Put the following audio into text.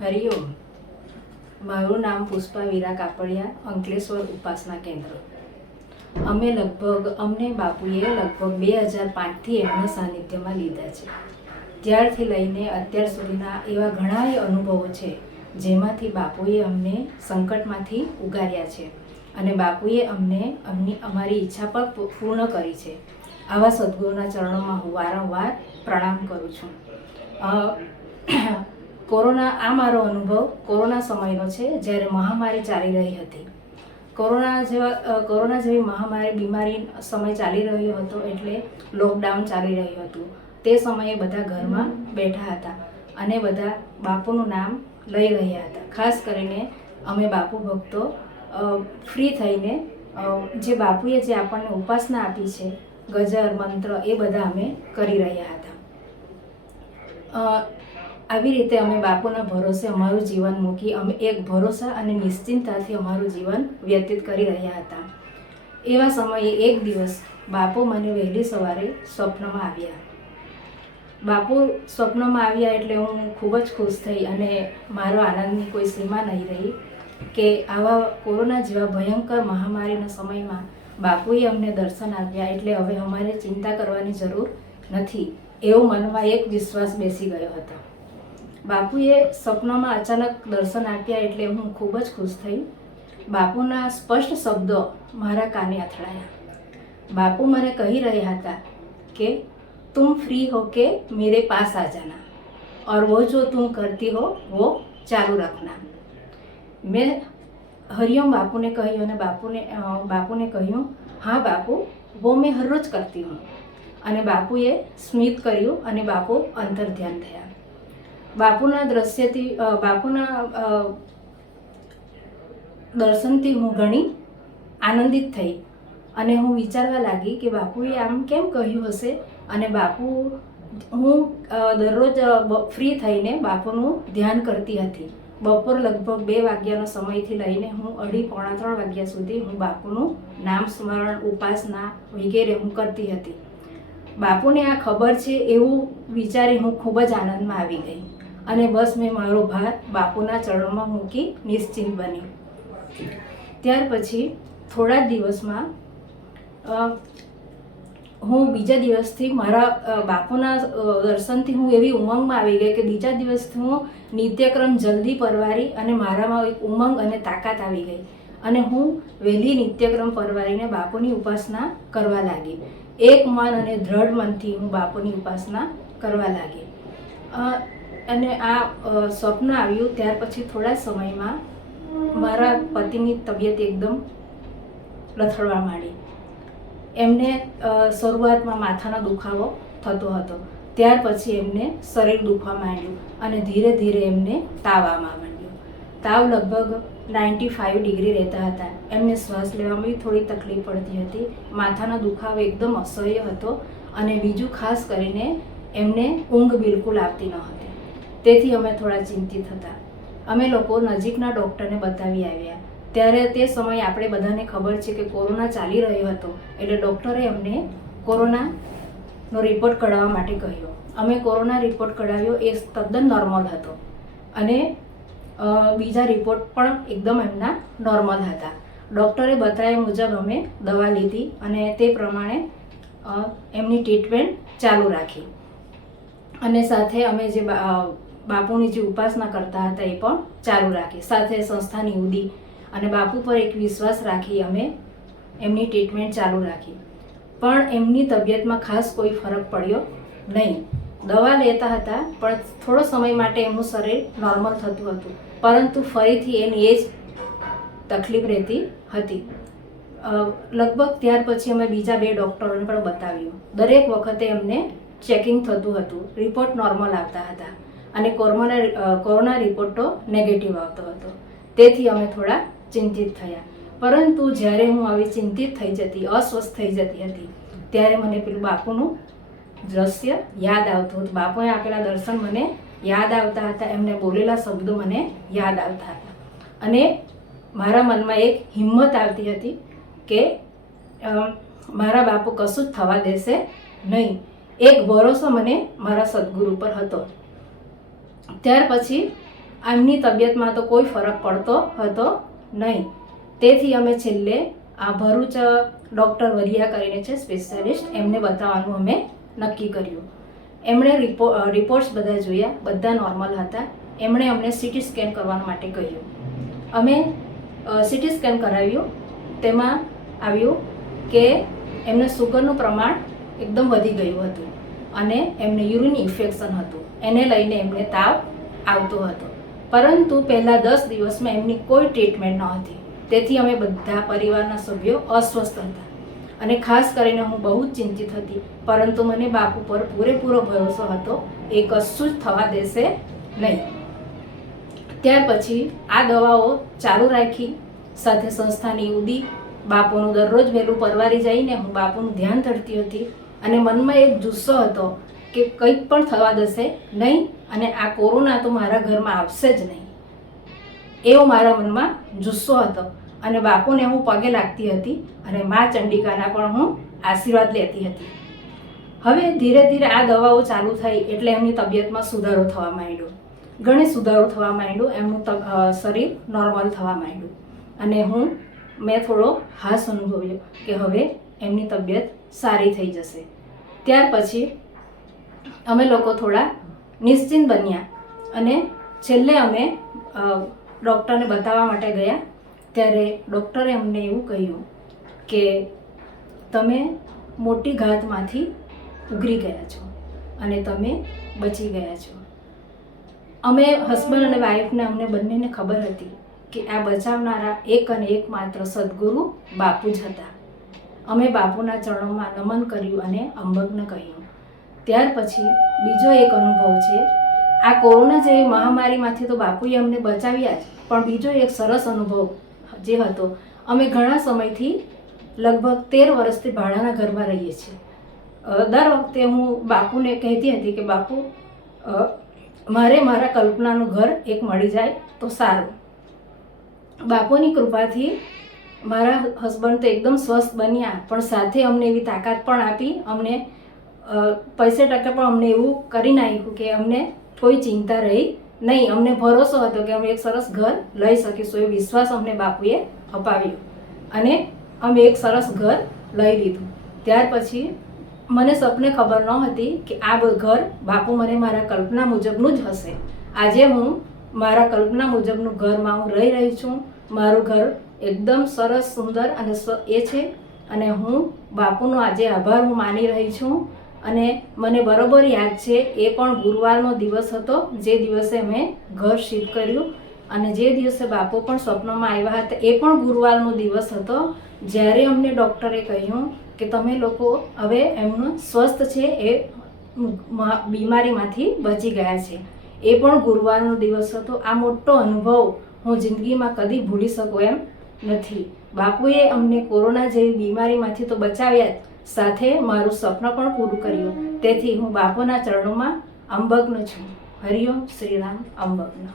હરિઓમ. મારું નામ પુષ્પા વીરા કાપડિયા, અંકલેશ્વર ઉપાસના કેન્દ્ર. અમને બાપુએ લગભગ 2005થી એમના સાનિધ્યમાં લીધા છે. ત્યારથી લઈને અત્યાર સુધીના એવા ઘણાય અનુભવો છે જેમાંથી બાપુએ અમને સંકટમાંથી ઉગાર્યા છે અને બાપુએ અમને અમારી ઈચ્છા પણ પૂર્ણ કરી છે. આવા સદગુરુના ચરણોમાં હું વારંવાર પ્રણામ કરું છું. આ મારો અનુભવ કોરોના સમયનો છે, જ્યારે મહામારી ચાલી રહી હતી. કોરોના જેવી બીમારી સમય ચાલી રહ્યો હતો, એટલે લોકડાઉન ચાલી રહ્યું હતું. તે સમયે બધા ઘરમાં બેઠા હતા અને બધા બાપુનું નામ લઈ રહ્યા હતા. ખાસ કરીને અમે બાપુ ભક્તો ફ્રી થઈને જે બાપુએ જે આપણને ઉપાસના આપી છે, ગજર મંત્ર, એ બધા અમે કરી રહ્યા હતા. આવી રીતે અમે બાપુના ભરોસે અમારું જીવન મૂકી અમે એક ભરોસા અને નિશ્ચિંતતાથી અમારું જીવન વ્યતીત કરી રહ્યા હતા. એવા સમયે એક દિવસ બાપુ મને વહેલી સવારે સ્વપ્નમાં આવ્યા. બાપુ સ્વપ્નમાં આવ્યા એટલે હું ખૂબ જ ખુશ થઈ અને મારો આનંદની કોઈ સીમા નહીં રહી કે આવા કોરોના જેવા ભયંકર મહામારીના સમયમાં બાપુએ અમને દર્શન આપ્યા, એટલે હવે અમારે ચિંતા કરવાની જરૂર નથી, એવો મનમાં એક વિશ્વાસ બેસી ગયો હતો. બાપુએ સપનામાં અચાનક દર્શન આપ્યા એટલે હું ખૂબ જ ખુશ થઈ. બાપુના સ્પષ્ટ શબ્દો મારા કાને અથડાયા. બાપુ મને કહી રહ્યા હતા કે तुम फ्री हो के मेरे पास आ जाना और वो जो तुम करती हो वो चालू रखना. मैं हरिओम बापू ने કહ્યું અને બાપુને કહ્યું, હા બાપુ, वो मैं हर रोज करती हूँ. અને બાપુએ સ્મિત કર્યું અને બાપુ અંતર ધ્યાન થયા. બાપુના દર્શનથી હું ઘણી આનંદિત થઈ અને હું વિચારવા લાગી કે બાપુએ આમ કેમ કહ્યું હશે. અને હું દરરોજ ફ્રી થઈને બાપુનું ધ્યાન કરતી હતી. બપોર લગભગ 2 વાગ્યાનો સમયથી લઈને હું 2:30-3 વાગ્યા સુધી હું બાપુનું નામ સ્મરણ, ઉપાસના વગેરે હું કરતી હતી. બાપુને આ ખબર છે એવું વિચારી હું ખૂબ જ આનંદમાં આવી ગઈ અને બસ મેં મારો ભાર બાપુના ચરણોમાં મૂકી નિશ્ચિંત બની. ત્યાર પછી થોડા જ દિવસમાં હું બીજા દિવસથી મારા બાપુના દર્શનથી હું એવી ઉમંગમાં આવી ગઈ કે બીજા દિવસથી હું નિત્યક્રમ જલ્દી પરવારી અને મારામાં એક ઉમંગ અને તાકાત આવી ગઈ અને હું વહેલી નિત્યક્રમ પરવારીને બાપુની ઉપાસના કરવા લાગી. એક મન અને દ્રઢ મનથી હું બાપુની ઉપાસના કરવા લાગી. અને આ સ્વપ્ન આવ્યું ત્યાર પછી થોડા સમયમાં મારા પતિની તબિયત એકદમ લથડવા માંડી. એમને શરૂઆતમાં માથાનો દુખાવો થતો હતો, ત્યાર પછી એમને શરીર દુખવા માંડ્યું અને ધીરે ધીરે એમને તાવ આવવા માંડ્યો. તાવ લગભગ 95 ડિગ્રી રહેતા હતા. એમને શ્વાસ લેવામાં બી થોડી તકલીફ પડતી હતી. માથાનો દુખાવો એકદમ અસહ્ય હતો અને બીજું ખાસ કરીને એમને ઊંઘ બિલકુલ આવતી ન હતી. તેથી અમે થોડા ચિંતિત હતા. અમે લોકો નજીકના ડૉક્ટરને બતાવી આવ્યા. ત્યારે તે સમયે આપણે બધાને ખબર છે કે કોરોના ચાલી રહ્યો હતો, એટલે ડૉક્ટરે અમને કોરોનાનો રિપોર્ટ કઢાવવા માટે કહ્યો. અમે કોરોના રિપોર્ટ કઢાવ્યો, એ તદ્દન નોર્મલ હતો અને બીજા રિપોર્ટ પણ એકદમ એમના નોર્મલ હતા. ડૉક્ટરે બતાવ્યા મુજબ અમે દવા લીધી અને તે પ્રમાણે એમની ટ્રીટમેન્ટ ચાલુ રાખી અને સાથે અમે જે બાપુની જે ઉપાસના કરતા હતા એ પણ ચાલુ રાખી. સાથે સંસ્થાની ઉદી અને બાપુ પર એક વિશ્વાસ રાખી અમે એમની ટ્રીટમેન્ટ ચાલુ રાખી. પણ એમની તબિયતમાં ખાસ કોઈ ફરક પડ્યો નહીં. દવા લેતા હતા પણ થોડો સમય માટે એમનું શરીર નોર્મલ થતું હતું, પરંતુ ફરીથી એની એ જ તકલીફ રહેતી હતી. લગભગ ત્યાર પછી અમે બીજા 2 ડૉક્ટરોને પણ બતાવ્યું. દરેક વખતે એમને ચેકિંગ થતું હતું, રિપોર્ટ નોર્મલ આવતા હતા અને કોરોના રિપોર્ટ તો નેગેટિવ આવતો હતો. તેથી અમે થોડા ચિંતિત થયા. પરંતુ જ્યારે હું આવી ચિંતિત થઈ જતી, અસ્વસ્થ થઈ જતી હતી, ત્યારે મને પેલું બાપુનું દ્રશ્ય યાદ આવતું હતું. બાપુએ આપેલા દર્શન મને યાદ આવતા હતા, એમને બોલેલા શબ્દો મને યાદ આવતા હતા અને મારા મનમાં એક હિંમત આવતી હતી કે મારા બાપુ કશું જ થવા દેશે નહીં. એક ભરોસો મને મારા સદગુરુ પર હતો. ત્યાર પછી એમની તબિયતમાં તો કોઈ ફરક પડતો હતો નહીં. તેથી અમે છેલ્લે આ ભરૂચ ડૉક્ટર વરિયા કરીને છે સ્પેશિયાલિસ્ટ, એમને બતાવવાનું અમે નક્કી કર્યું. એમણે રિપોર્ટ્સ બધા જોયા, બધા નોર્મલ હતા. એમણે અમને સીટી સ્કેન કરવા માટે કહ્યું. અમે સીટી સ્કેન કરાવ્યું. તેમાં આવ્યું કે એમને સુગરનું પ્રમાણ એકદમ વધી ગયું હતું અને એમને યુરિન ઇન્ફેક્શન હતું. એને લઈને એમને તાવ આવતો હતો. પરંતુ પહેલાં 10 દિવસમાં એમની કોઈ ટ્રીટમેન્ટ ન હતી. તેથી અમે બધા પરિવારના સભ્યો અસ્વસ્થ હતા અને ખાસ કરીને હું બહુ જ ચિંતિત હતી. પરંતુ મને બાપુ પર પૂરેપૂરો ભરોસો હતો, એ કશું જ થવા દેશે નહીં. ત્યાર પછી આ દવાઓ ચાલુ રાખી, સાથે સંસ્થાની ઉદી, બાપુનું દરરોજ વહેલું પરવારી જઈને હું બાપુનું ધ્યાન ધરતી હતી અને મનમાં એક જુસ્સો હતો કે કંઈક પણ થવા દેશે નહીં અને આ કોરોના તો મારા ઘરમાં આવશે જ નહીં, એવો મારા મનમાં જુસ્સો હતો. અને બાપુને હું પગે લાગતી હતી અને મા ચંડિકાના પણ હું આશીર્વાદ લેતી હતી. હવે ધીરે ધીરે આ દવાઓ ચાલુ થઈ એટલે એમની તબિયતમાં સુધારો થવા માંડ્યો, ઘણી સુધારો થવા માંડ્યો. એમનું શરીર નોર્મલ થવા માંડ્યું અને મેં થોડો હાસ અનુભવ્યો કે હવે એમની તબિયત સારી થઈ જશે. ત્યાર પછી અમે લોકો થોડા નિશ્ચિંત બન્યા અને છેલ્લે અમે ડૉક્ટરને બતાવવા માટે ગયા. ત્યારે ડૉક્ટરે અમને એવું કહ્યું કે તમે મોટી ઘાતમાંથી ઉગરી ગયા છો અને તમે બચી ગયા છો. અમે હસબન્ડ અને વાઈફને અમને બંનેને ખબર હતી કે આ બચાવનારા એક અને એક માત્ર સદગુરુ બાપુ જ હતા. અમે બાપુના ચરણોમાં નમન કર્યું અને અંબગ્ન કહ્યું. ત્યાર પછી બીજો એક અનુભવ છે. આ કોરોના જેવી મહામારીમાંથી તો બાપુએ અમને બચાવ્યા જ, પણ બીજો એક સરસ અનુભવ જે હતો, અમે ઘણા સમયથી લગભગ 13 વર્ષથી ભાડાના ઘરમાં રહીએ છીએ. દર વખતે હું બાપુને કહેતી હતી કે બાપુ મારે મારા કલ્પનાનું ઘર એક મળી જાય તો સારું. બાપુની કૃપાથી મારા હસબન્ડ તો એકદમ સ્વસ્થ બન્યા, પણ સાથે અમને એવી તાકાત પણ આપી, અમને પૈસે ટકે પણ અમને એવું કરી નાખ્યું કે અમને કોઈ ચિંતા રહી નહીં. અમને ભરોસો હતો કે અમે એક સરસ ઘર લઈ શકીશું, એ વિશ્વાસ અમને બાપુએ અપાવ્યો અને અમે એક સરસ ઘર લઈ લીધું. ત્યાર પછી મને સપને ખબર ન હતી કે આ ઘર બાપુ મને મારા કલ્પના મુજબનું જ હશે. આજે હું મારા કલ્પના મુજબનું ઘરમાં હું રહી છું. મારું ઘર એકદમ સરસ, સુંદર અને એ છે અને હું બાપુનો આજે આભાર હું માની રહી છું. અને મને બરોબર યાદ છે, એ પણ ગુરુવારનો દિવસ હતો જે દિવસે મેં ઘર શિફ્ટ કર્યું અને જે દિવસે બાપુ પણ સ્વપ્નમાં આવ્યા હતા એ પણ ગુરુવારનો દિવસ હતો, જ્યારે અમને ડૉક્ટરે કહ્યું કે તમે લોકો હવે એમનું સ્વસ્થ છે, એ બીમારીમાંથી બચી ગયા છે. એ પણ ગુરુવારનો દિવસ હતો. આ મોટો અનુભવ હું જિંદગીમાં કદી ભૂલી શકું એમ નથી. બાપુએ અમને કોરોના જેવી બીમારીમાંથી તો બચાવ્યા જ, સાથે મારું સ્વપ્ન પણ પૂરું કર્યું. તેથી હું બાપુના ચરણોમાં અંબગ્ન છું. હરિઓમ શ્રીરામ અંબગ્ન.